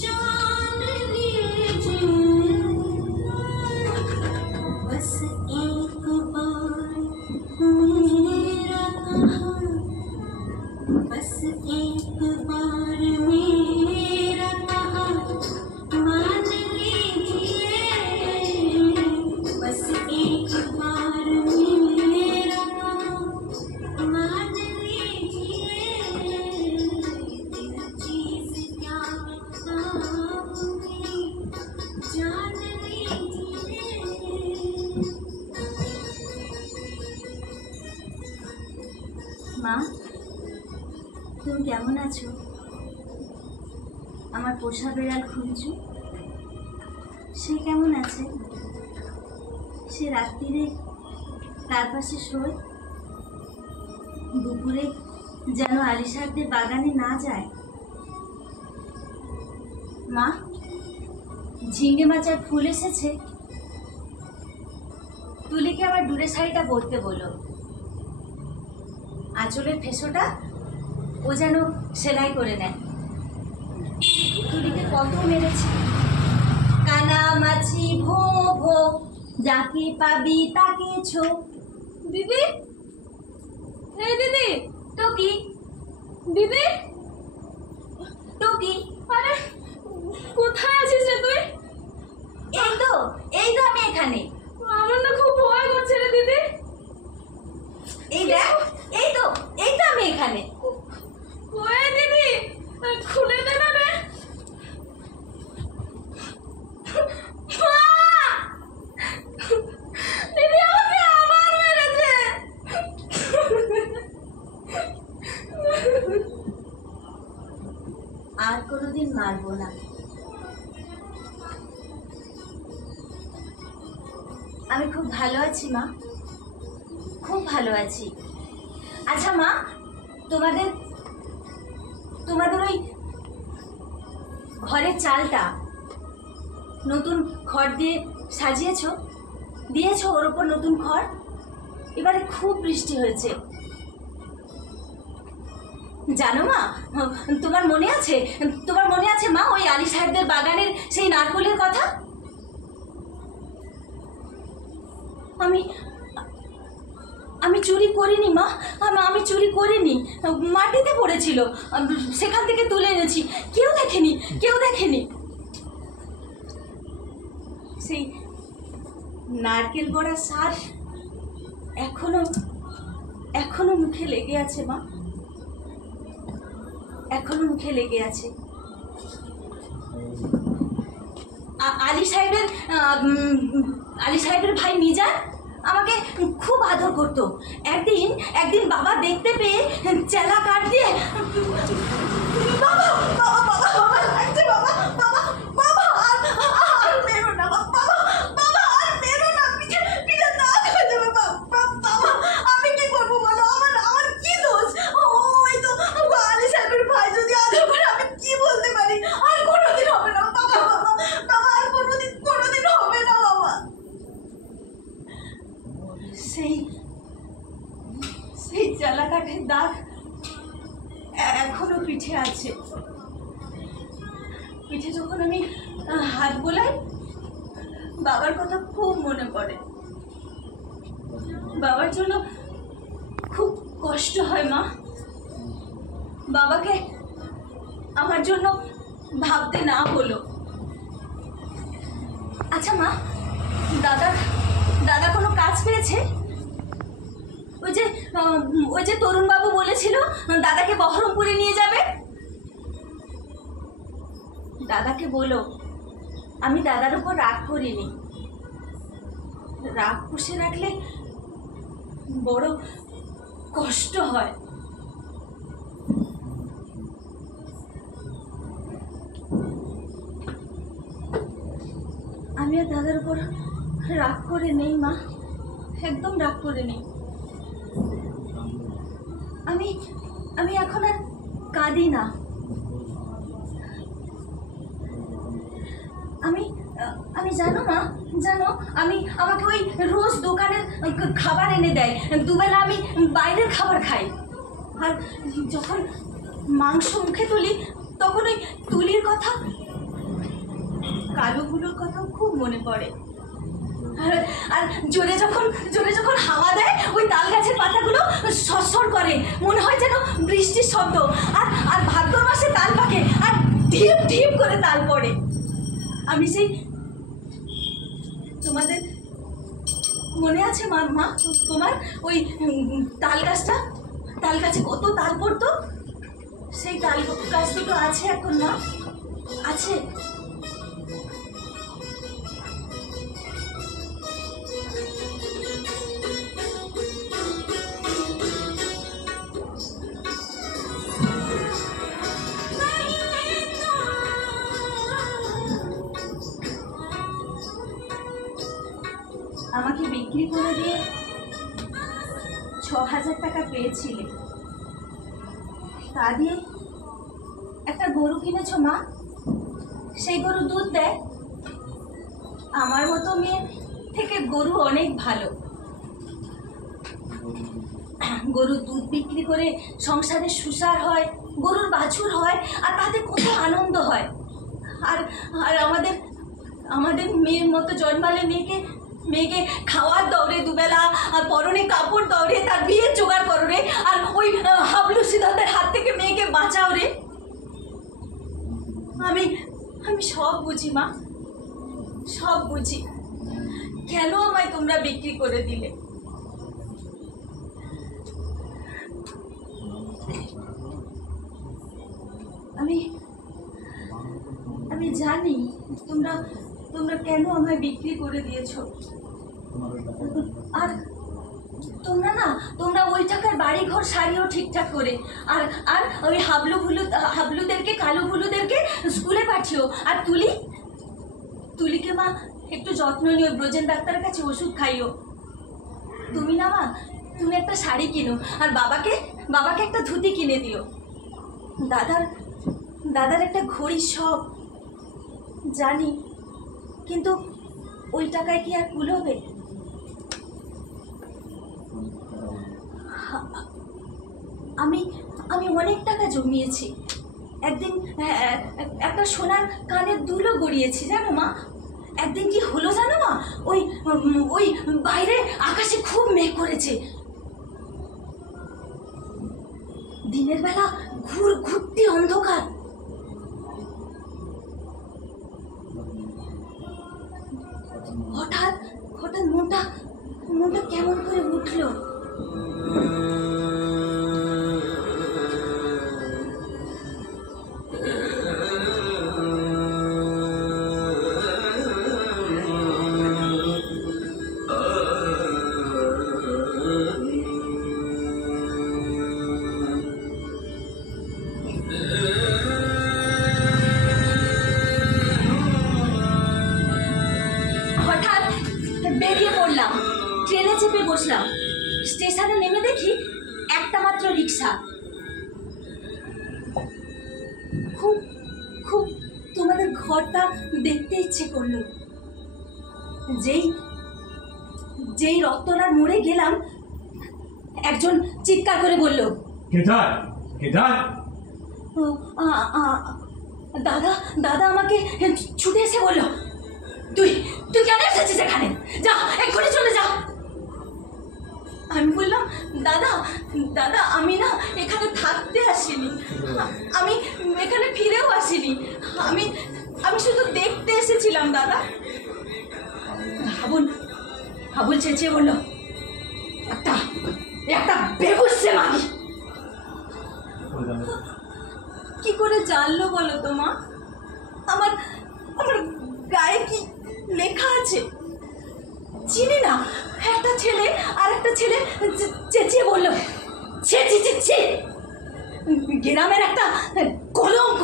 जान लीजिए बस एक बार मेरा कहा, बस एक बार मेरा कहा मान लीजिए, बस एक बार मेरा कहा मान लीजिए। दिल चीज क्या बताऊंगी जान लीजिए। माँ, তুমি কেমন আছো? আমার পোষা বিড়াল খুঁজছো, সে কেমন আছে? সে রাত্রিরে তার পাশে শোয়, দুপুরে যেন আলিশারদের বাগানে না যায়। মা, ঝিঙে মাচার ফুল এসেছে, তুলিকে আবার দূরে শাড়িটা পরতে বলো। আঁচলের ফেসোটা ও যেন সেলাই করে নেয়। তুলিকে কত মেরেছি, কানা মাছি ভো ভো, যাকে পাবি তাকে ছো। দিদি, হে দিদি, টকি দিদি, টকি, আরে কোথায় আছিস রে তুই? এই তো আমি এখানে। আমার না খুব ভয় করছে রে দিদি। এই দেখ, এই তো আমি এখানে। ওই দিদি, খুলে দে না রে। দিদি আমাকে আবার মেরেছে। আর কোনোদিন মারবো না। আমি খুব ভালো আছি মা, খুব ভালো আছি। আচ্ছা মা, তোমাদের ওই ঘরের চালটা নতুন খড় দিয়ে সাজিয়েছো, দিয়েছো ওর ওপর নতুন খড়? এবারে খুব বৃষ্টি হয়েছে জানো মা। তোমার মনে আছে মা ওই আলী সাহেবদের বাগানের সেই নারকলের কথা? আমি চুরি করিনি মা, আমি চুরি করিনি। মাটিতে পড়েছিল, সেখান থেকে তুলে এনেছি। কেউ দেখেনি। সেই নারকেল বড়া স্বাদ এখনো মুখে লেগে আছে মা, এখনো মুখে লেগে আছে। আলী সাহেবের ভাই মিজান আমাকে খুব আদর করতো। একদিন বাবা দেখতে পেয়ে চেলা কাট দিয়ে আমি কি করবো বলো? আমার কি দোষ? ওই তো আলী সাহেবের ভাই যদি আদর করে আমি কি বলতে পারি? আর কোনোদিন হবে না বাবা, আর কোনোদিন হবে না বাবা। সেই জ্বালা কাঠের দাগ এখনো পিঠে আছে। পিঠে যখন আমি হাত বোলাই বাবার কথা খুব মনে পড়ে। বাবার জন্য খুব কষ্ট হয় মা। বাবাকে আমার জন্য ভাবতে না বলো। আচ্ছা মা, দাদা কোনো কাজ পেয়েছে? ওই যে তরুণ বাবু বলেছিল দাদাকে বহরমপুরে নিয়ে যাবে। দাদাকে বলো আমি দাদার উপর রাগ করিনি। রাগ পুষে রাখলে বড় কষ্ট হয়। আমি আর দাদার উপর রাগ করে নেই মা, একদম রাগ করে নেই। আমি এখন আর কাঁদি না। আমি জানো মা, আমাকে ওই রোজ দোকানের খাবার এনে দেয়। দুবেলা আমি বাইরের খাবার খাই। আর মাংস মুখে তুলি তখন ওই তুলির কথা, কালুগুলোর কথাও খুব মনে পড়ে। আর জোরে যখন হাওয়া দেয় ওই তাল গাছের পাতাগুলো সরসর করে, মনে হয় যেন বৃষ্টির শব্দ। আর ভাদ্র মাসে তাল পাকে আর ঢিপ ঢিপ করে তাল পড়ে। আমি সেই তোমাদের মনে আছে মা তোমার ওই তাল গাছে কত তাল পড়তো? সেই তাল গাছ দুটো আছে এখন মা? আছে? আমাকে বিক্রি করে দিয়ে ৬,০০০ টাকা পেয়েছিলে, তা দিয়ে একটা গরু কিনেছো মা। সেই গরু দুধ দেয়। আমার মতো মেয়ে থেকে গরু অনেক ভালো। গরুর দুধ বিক্রি করে সংসারে সুসার হয়, গরুর বাছুর হয়, আর তাতে কত আনন্দ হয়। আর আমাদের মেয়ের মতো জন্মালে মেয়েকে খাওয়ার দৌড়ে দুবেলা, আর পরনে কাপড় দৌড়ে, তার বিয়ের জোগাড় করো রে, আর ওই হাবলু সিদ্ধান্তের হাত থেকে মেয়েকে বাঁচাও রে। আমি সব বুঝি মা, সব বুঝি। কেন আমায় তোমরা বিক্রি করে দিলে? আমি জানি তোমরা কেন আমায় বিক্রি করে দিয়েছো। আর তোমরা ওই টাকার বাড়ি ঘর সারিও ঠিকঠাক করে, আর ওই হাবলুদেরকে, কালু ভুলুদেরকে স্কুলে পাঠিও। আর তুলিকে মা একটু যত্ন নিও, ব্রজেন ডাক্তারের কাছে ওষুধ খাইও। তুমি না মা, তুমি একটা শাড়ি কিনো, আর বাবাকে একটা ধুতি কিনে দিও। দাদার একটা ঘড়ি সব জানি, কিন্তু ওই টাকায় কি আর কুলোবে? আমি অনেক টাকা জমিয়েছি। একদিন একটা সোনার কানের দুলও গড়িয়েছি জানো মা। একদিন কি হলো জানো মা, ওই বাইরে আকাশে খুব মেঘ করেছে। দিনের বেলা ঘুরতি অন্ধকার। হঠাৎ মনটা কেমন করে উঠলো। বেরিয়ে পড়লাম, ট্রেনে চেপে বসলাম। স্টেশনে নেমে দেখি একটা মাত্র রিক্সা। খুব তোমাদের ঘরটা দেখতে ইচ্ছে করলো। যেই রক্তলার মোড়ে গেলাম, একজন চিৎকার করে বলল, দাদা আমাকে ছুটে এসে বলল, তুই কেন এসেছিস এখানে? যা, এক্ষুনি চলে যা। আমি বললাম, দাদা আমি না এখানে থাকতে আসিনি, আমি এখানে ফিরেও আসিনি, আমি শুধু দেখতে এসেছিলাম দাদা। হাবুল চেঁচিয়ে বলল, একটা বেহুশে মাগি। কি করে জানলো বলো তো মা? আমার গায়ে কি লেখা আছে চিনি না। একটা ছেলে আর একটা ছেলে চেঁচিয়ে বলল, ছি, গ্রামের একটা কলঙ্ক।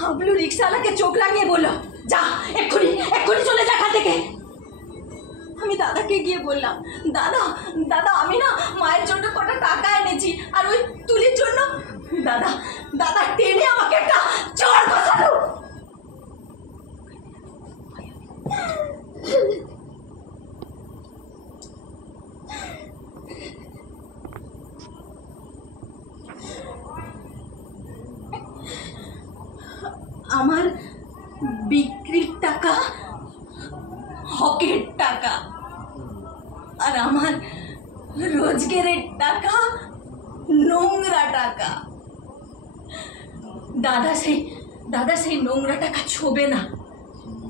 হাবলু রিক্সাওয়ালাকে চোখ লাগিয়ে বলল, যা, এক্ষুনি চলে যা এখান থেকে। আমি দাদাকে গিয়ে বললাম, দাদা আমি না মায়ের জন্য কটা টাকা এনেছি, আর ওই তুলির জন্য। দাদা টেনে আমাকে একটা চড় বসালো। নোংরা টাকা। দাদা সেই নোংরা টাকা ছোবে না,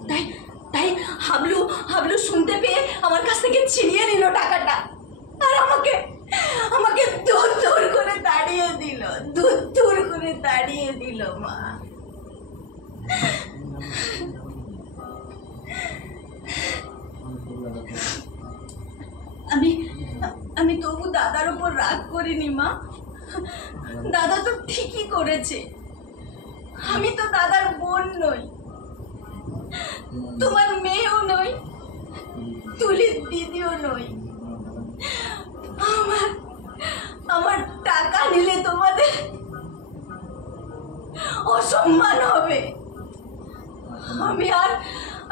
তাই তাই হাবলু হাবলু শুনতে পেয়ে আমার কাছ থেকে ছিনিয়ে নিল টাকাটা, আর আমাকে দূর দূর করে তাড়িয়ে দিল, দূর দূর করে তাড়িয়ে দিল মা। আমি তবু দাদার উপর রাগ করিনি মা। দাদা তো ঠিকই করেছে, আমি তো দাদার বোন নই, তোমার মেয়েও নই, তুলির দিদিও নই। আমার টাকা নিলে তোমাদের অসম্মান হবে।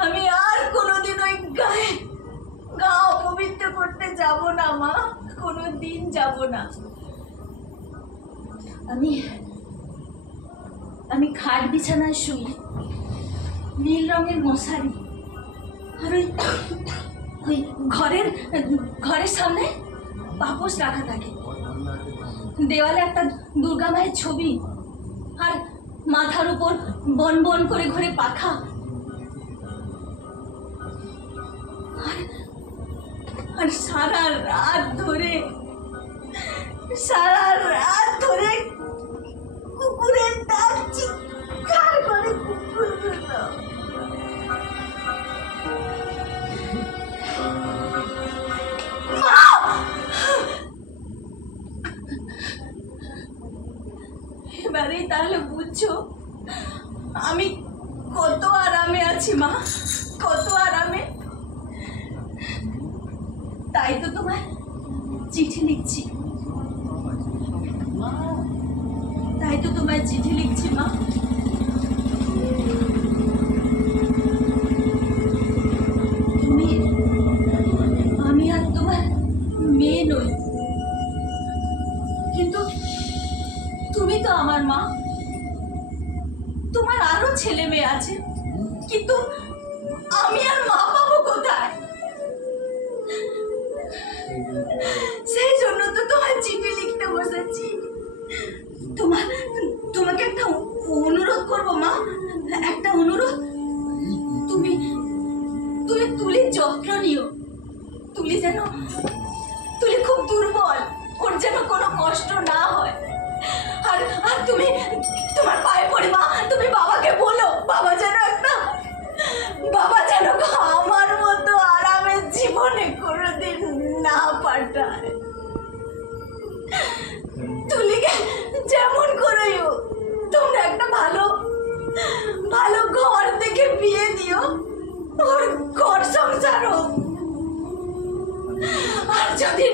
আমি আর কোনোদিন ওই গা অপবিত্র করতে যাব না মা, কোনোদিন যাব না। আমি খাট বিছানায় শুই, নীল রঙের মশারি, আর ওই ঘরের সামনে পাপোশ রাখা থাকে, দেওয়ালে একটা দুর্গা মায়ের ছবি, আর মাথার উপর বন বন করে ঘরে পাখা। আর সারা রাত ধরে কুকুরের ডাক চিৎকার করে কুকুরগুলো। এবারেই তাহলে বুঝছো আমি কত আরামে আছি মা, কত আরামে। তাই তো তোমায় চিঠি লিখছি, মা। আমি আর তোমার মেয়ে নই, কিন্তু তুমি তো আমার মা। তোমার আরো ছেলে মেয়ে আছে, কিন্তু আমি আর মা পাবো কোথায়? সেই জন্য তো তোমার চিঠি লিখতে বসেছি। তোমাকে একটা অনুরোধ করবো মা, একটা অনুরোধ। তুমি তুলির যত্ন নিও। তুলি খুব দুর্বল, ওর যেন কোনো কষ্ট না হয়। আর তুমি তোমার পায়ে পড়ি মা, তুমি বাবাকে বলো, বাবা যেন আমার মতো আরামের জীবনে কোনোদিন না পাঠায়। তুলিকে যেমন করেই হোক তোমরা একটা ভালো ঘর দেখে বিয়ে দিও, ওর ঘর সংসার হোক। আর যদি